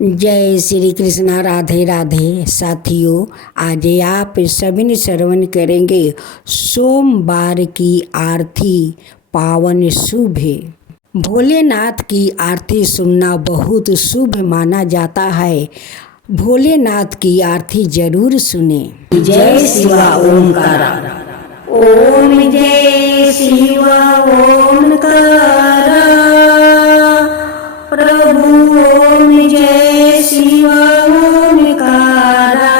जय श्री कृष्णा। राधे राधे साथियों, आज आप सभी ने श्रवण करेंगे सोमवार की आरती। पावन शुभ है। भोलेनाथ की आरती सुनना बहुत शुभ माना जाता है। भोलेनाथ की आरती जरूर सुने। जय शिवा ओमकारा। ओम जय शिवा ओमकारा। प्रभु ओम जय शिवा ओमकारा।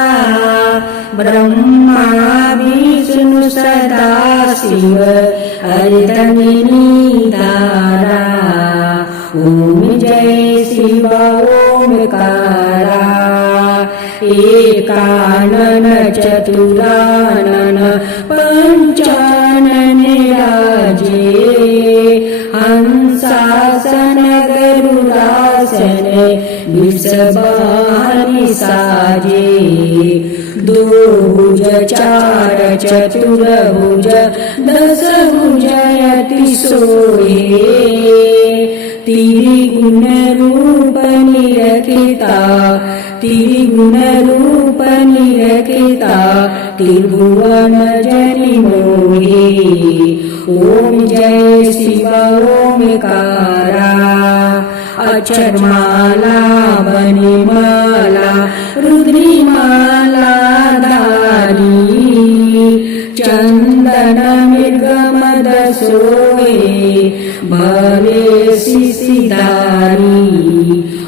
ब्रह्मा विष्णु सदा शिव हरितमिनी धारा। ओम जय शिवा ओमकारा। एकानन चतुरानन पंचानन राजे। हंसासन गरुडासन वृषभानि साजे। दो भुज चार चतुर्भुज दस भुज अति सोहे। त्रिगुण रूप निरखिता त्रिगुण रूप निरखिता त्रिभुवन जनि मोहे। ओम जय शिवा ओमकारा। अक्षरमाला बनिमाला रुद्रिमाला धारी। चंदन मृगमद सोहे भले शिशिधारी।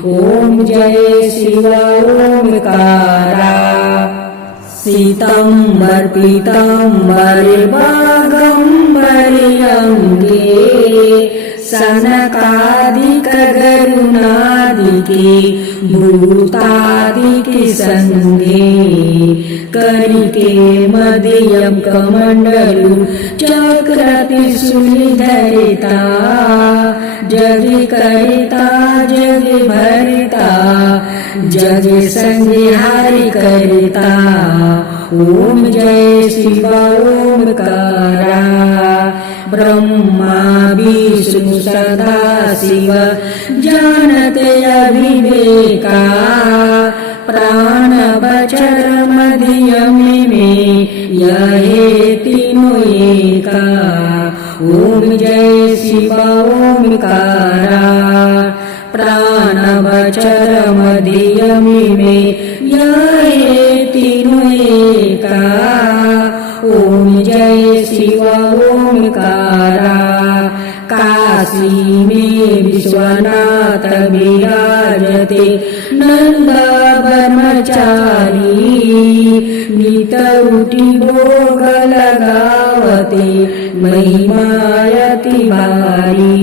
ओम जय शिवा ओमकारा। सीतंबर पीतांबर बागंबर अंगे। सनकादिक गरुणादिके भूतादिके संगे। करिके मदीयं कमंडलु चक्रत्रिशूलधरिता। जगि करिता जगि भरिता जगि संहारि करिता। ओम जय शिवा ओमकारा। ब्रह्मा विष्णु सदा शिव जानते अविवेका। प्राण बचर मध्यमे में यहे तीनों एका। ओम जय शिवा ओमकारा। प्राण बचर मध्यमे में यहे तीनों एका। ओम जय शिवा ओमकारा। काशी में विश्वनाथ विराजते नंद ब्रह्मचारी। नित उठी भोग लगावते महिमायति भारी।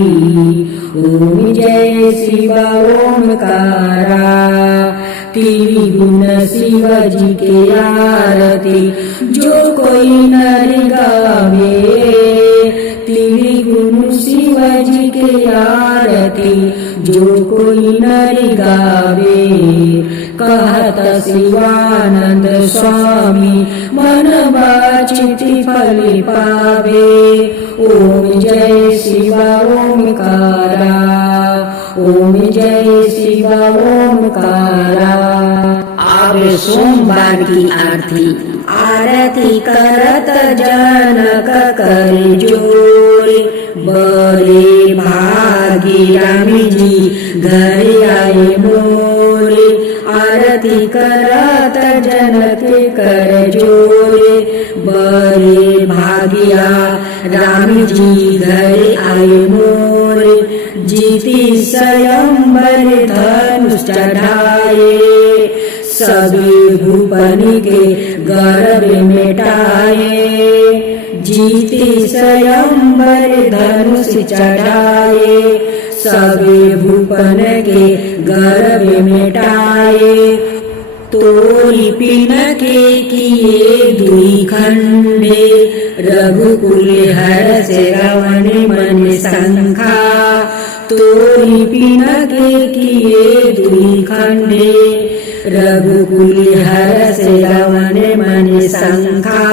ओम जय शिवा ओमकारा। त्रिगुण शिव जी के आरती जो कोई नर गावे। त्रिगुण शिव जी के आरती जो कोई नर गावे। कहत शिवानंद स्वामी मन वांछित फल पावे। ओम जय शिवा ओमकारा। ओम जय शिवा ओमकारा। अब सोमवार की आरती। आरती करत जनक कर जोरे। बड़े भागी रामी जी घर आए मोरे। आरती करत जनक कर जोरे। बड़े भागिया रामी जी घर आए मोरे। जीती स्वयंवर धनुष चढ़ाए। सभी भूपन के गर्भ मिटाए। जीती स्वयंवर धनुष चढ़ाए। सभी भूपन के गर्भ मिटाए। तोरी पिन के किए दुई खंडे। रघुकुल हर्ष रावण मन शंखा। तोरी पिन के किए दुई खंडे। रघुकुल हर्ष रावण मन शंखा।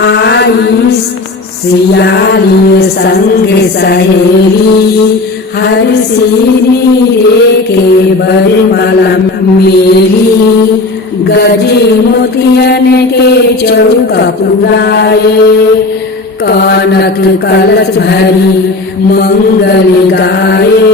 आई सियाली संग सहेली हरसिनी रेखे बरमल मेली गजे मोतियन के चौका पुराए कनक कलश भरी मंगल गाए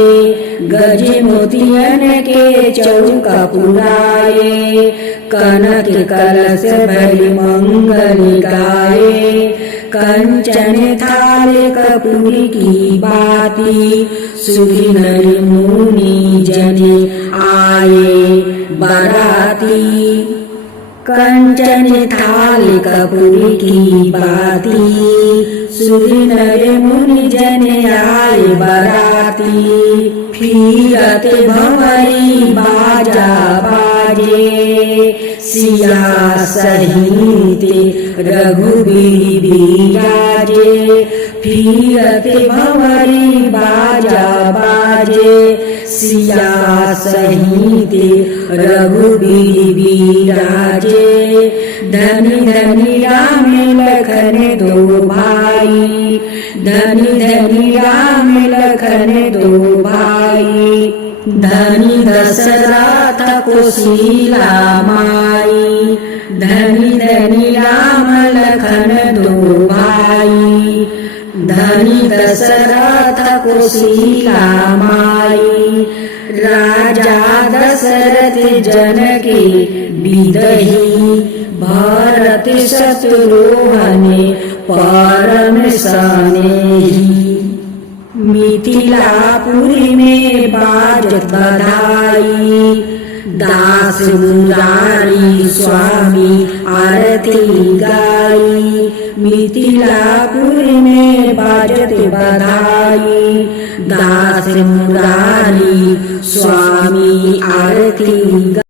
गजे मोतियन के चौका पुराए कनक कलश भरी मंगल गाए कंचन थाल कपूर की बाती सुखी नर मुनि जन आए बराती कंचन थाल कपूर की बाती सुखी नर मुनि जन आए बराती फिरत भंवरी बाजा बाजे सिया सहित रघुबीर बिराजे फिरत भंवरी बाजा बाजे सिया सहित रघुबीर बिराजे धनी धनी राम लखन दो भाई धनी धनी राम लखन दो भाई धनी दशरथ कोशिला माई धनी धनी राम लखन दो भाई धनी दशरथ कोशिला माई राजा दशरथ जनके बिदही भरत शत्रुघ्न परम स्नेही मिथिलापुरी में बाजत बधाई दास मुरारी स्वामी आरती गाई मिथिलापुरी में बाजत बधाई दास मुरारी स्वामी आरती